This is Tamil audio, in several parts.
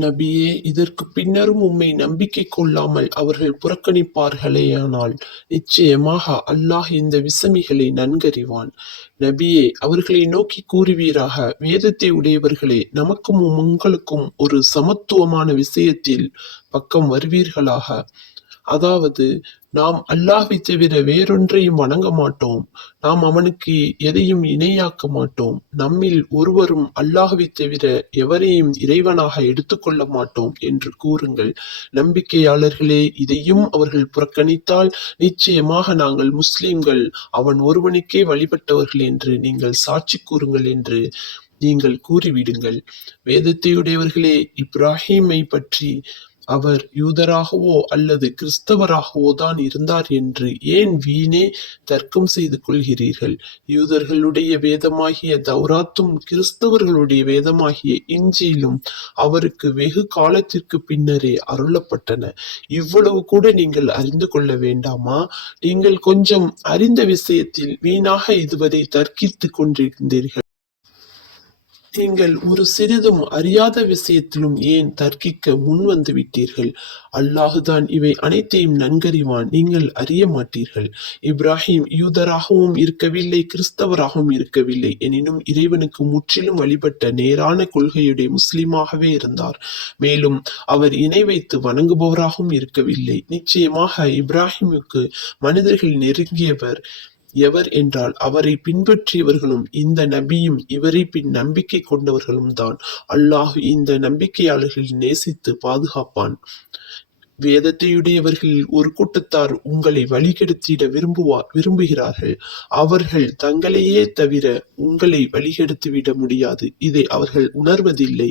நபியே இதற்குப் பின்னரும் உம்மை நம்பிக்கை கொள்ளாமல் அவர்கள் புறக்கணிப்பார்களேயானால் நிச்சயமாக அல்லாஹ் இந்த விசமிகளை நன்கறிவான். நபியே அவர்களை நோக்கி கூறுவீராக வேதத்தை உடையவர்களே நமக்கும் உங்களுக்கும் ஒரு சமத்துவமான விஷயத்தில் பக்கம் வருவீர்களாக? அதாவது நாம் அல்லாஹ்வை தவிர வேறொன்றையும் வணங்க மாட்டோம். நாம் அவனுக்கு எதையும் இணையாக்க மாட்டோம். நம்மில் ஒருவரும் அல்லாஹ்வை தவிர எவரையும் இறைவனாக எடுத்துக்கொள்ள மாட்டோம் என்று கூறுங்கள். நம்பிக்கையாளர்களே இதையும் அவர்கள் புறக்கணித்தால் நிச்சயமாக நாங்கள் முஸ்லிம்கள் அவன் ஒருவனுக்கே வழிபட்டவர்கள் என்று நீங்கள் சாட்சி கூறுங்கள் என்று நீங்கள் கூறிவிடுங்கள். வேதத்தையுடையவர்களே இப்ராஹீமை பற்றி அவர் யூதராகவோ அல்லது கிறிஸ்தவராகவோ தான் இருந்தார் என்று ஏன் வீணே தர்க்கம் செய்து கொள்கிறீர்கள்? யூதர்களுடைய வேதமாகிய தௌராத்தும் கிறிஸ்தவர்களுடைய வேதமாகிய இஞ்சியிலும் அவருக்கு வெகு காலத்திற்கு பின்னரே அருளப்பட்டன. இவ்வளவு கூட நீங்கள் அறிந்து கொள்ள வேண்டாமா? நீங்கள் கொஞ்சம் அறிந்த விஷயத்தில் வீணாக இதுவரை தர்க்கித்துக் கொண்டிருந்தீர்கள். நீங்கள் ஒரு சிறிதும் அறியாத விஷயத்திலும் ஏன் தர்க்கிக்க முன்வந்து விட்டீர்கள்? அல்லாஹுதான் இவை அனைத்தையும் நன்கறிவான். நீங்கள் அறிய மாட்டீர்கள். இப்ராஹிம் யூதராகவும் இருக்கவில்லை கிறிஸ்தவராகவும் இருக்கவில்லை. எனினும் இறைவனுக்கு முற்றிலும் வழிபட்ட நேரான கொள்கையுடைய முஸ்லிமாகவே இருந்தார். மேலும் அவர் இணை வைத்து வணங்குபவராகவும் இருக்கவில்லை. நிச்சயமாக இப்ராஹிமுக்கு மனிதர்கள் நெருங்கியவர். எவர் என்றால் அவரை பின்பற்றியவர்களும் இந்த நபியும் இவரை பின் நம்பிக்கை கொண்டவர்களும் தான். அல்லாஹ் இந்த நம்பிக்கையாளர்களை நேசித்து பாதுகாப்பான். வேதத்தையுடையவர்களில் ஒரு கூட்டத்தார் உங்களை வழிகெடுத்திட விரும்புவா விரும்புகிறார்கள். அவர்கள் தங்களையே தவிர உங்களை வழிகெடுத்துவிட முடியாது. இதை அவர்கள் உணர்வதில்லை.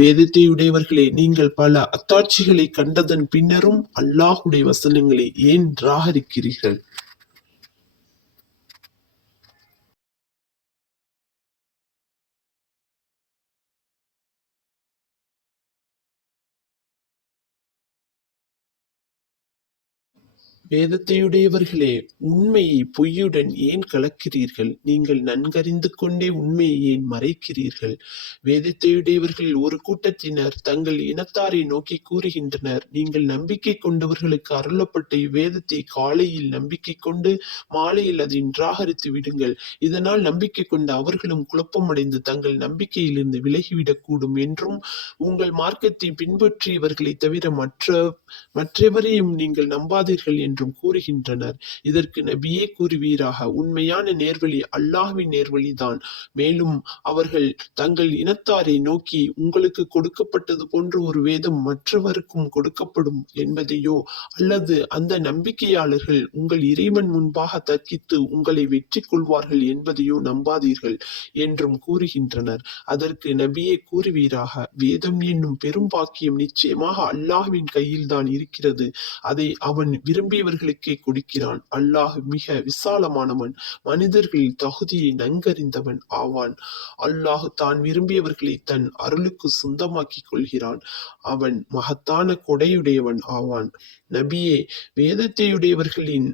வேதத்தையுடையவர்களே நீங்கள் பல அத்தாட்சிகளை கண்டதன் பின்னரும் அல்லாஹுடைய வசனங்களை ஏன் நிராகரிக்கிறீர்கள்? வேதத்தையுடையவர்களே உண்மையை பொய்யுடன் ஏன் கலக்கிறீர்கள்? நீங்கள் நன்கறிந்து கொண்டே உண்மையை ஏன் மறைக்கிறீர்கள்? வேதத்தையுடையவர்களில் ஒரு கூட்டத்தினர் தங்கள் இனத்தாரை நோக்கி கூறுகின்றனர். நீங்கள் நம்பிக்கை கொண்டவர்களுக்கு அருளப்பட்ட இவ்வேதத்தை காலையில் நம்பிக்கை கொண்டு மாலையில் அதை நிராகரித்து விடுங்கள். இதனால் நம்பிக்கை கொண்ட அவர்களும் குழப்பமடைந்து தங்கள் நம்பிக்கையிலிருந்து விலகிவிடக்கூடும் என்றும் உங்கள் மார்க்கத்தை பின்பற்றியவர்களை தவிர மற்ற மற்றவரையும் நீங்கள் நம்பாதீர்கள் என்று என்றும் கூறுகின்றனர். இதற்கு நபியே கூறுவீராக உண்மையான நேர்வழி அல்லாஹ்வின் நேர்வழிதான். மேலும் அவர்கள் தங்கள் இனத்தாரை நோக்கி உங்களுக்கு கொடுக்கப்பட்டது போன்ற ஒரு வேதம் மற்றவருக்கும் கொடுக்கப்படும் என்பதையோ அல்லது அந்த நம்பிக்கையாளர்கள் உங்கள் இறைவன் முன்பாக தர்க்கித்து உங்களை வெற்றி கொள்வார்கள் என்பதையோ நம்பாதீர்கள் என்றும் கூறுகின்றனர். அதற்கு நபியே கூறுவீராக வேதம் என்னும் பெரும் பாக்கியம் நிச்சயமாக அல்லாஹ்வின் கையில்தான் இருக்கிறது. அதை அவன் விரும்பி விரும்பியவர்களுக்கே கொடுக்கிறான். அல்லாஹ் மிக விசாலமானவன். மனிதர்களில் தகுதியை நன்கறிந்தவன் ஆவான். அல்லாஹ் தான் விரும்பியவர்களை தன் அருளுக்கு சொந்தமாக்கிக் கொள்கிறான். அவன் மகத்தான கொடையுடையவன் ஆவான். நபியே வேதத்தையுடையவர்களின்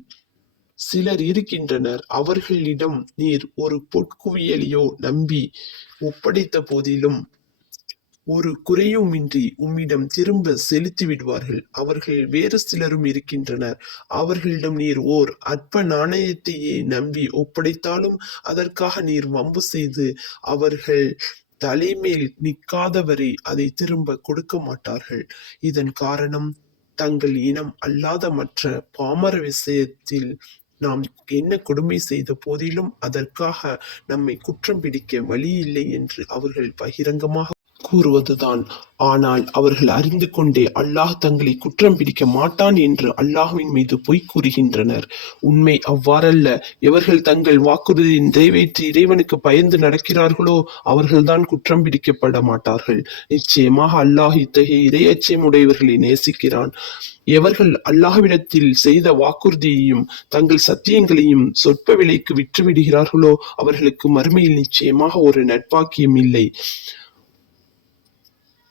சிலர் இருக்கின்றனர். அவர்களிடம் நீர் ஒரு பொற்குவியலையோ நம்பி ஒப்படைத்த போதிலும் ஒரு குறையுமின்றி உம்மிடம் திரும்ப செலுத்தி விடுவார்கள் அவர்கள் வேறு சிலரும் இருக்கின்றனர். அவர்களிடம் நீர் ஓர் அற்ப நாணயத்தையே நம்பி ஒப்படைத்தாலும் அதற்காக நீர் வம்பு செய்து அவர்கள் தலைமேல் நிற்காதவரை அதை திரும்ப கொடுக்க மாட்டார்கள் இதன் காரணம் தங்கள் இனம் அல்லாத மற்ற பாமர விஷயத்தில் நாம் என்ன கொடுமை செய்த போதிலும் அதற்காக நம்மை குற்றம் பிடிக்க வழியில்லை என்று அவர்கள் பகிரங்கமாக கூறுவதுதான். ஆனால் அவர்கள் அறிந்து கொண்டே அல்லாஹ் தங்களை குற்றம் பிடிக்க மாட்டான் என்று அல்லாஹுவின் மீது பொய் கூறுகின்றனர். உண்மை அவ்வாறல்ல. எவர்கள் தங்கள் வாக்குறுதியை நிறைவேற்றி இறைவனுக்கு பயந்து நடக்கிறார்களோ அவர்கள்தான் குற்றம் பிடிக்கப்பட மாட்டார்கள். நிச்சயமாக அல்லாஹ் இத்தகைய இரையச்சம் உடையவர்களை நேசிக்கிறான். எவர்கள் அல்லாஹ்விடத்தில் செய்த வாக்குறுதியையும் தங்கள் சத்தியங்களையும் சொற்ப விலைக்கு விற்று விடுகிறார்களோ அவர்களுக்கு மறுமையில் நிச்சயமாக ஒரு நட்பாக்கியம் இல்லை.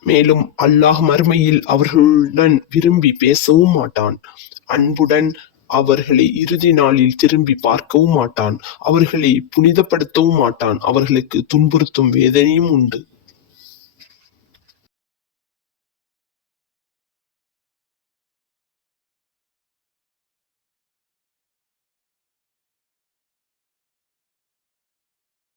மேலும் அல்லாஹ் மறுமையில் அவர்களுடன் விரும்பி பேசவும் மாட்டான். அன்புடன் அவர்களை இறுதி நாளில் திரும்பி பார்க்கவும் மாட்டான். அவர்களை புனிதப்படுத்தவும் மாட்டான். அவர்களுக்கு துன்புறுத்தும் வேதனையும் உண்டு.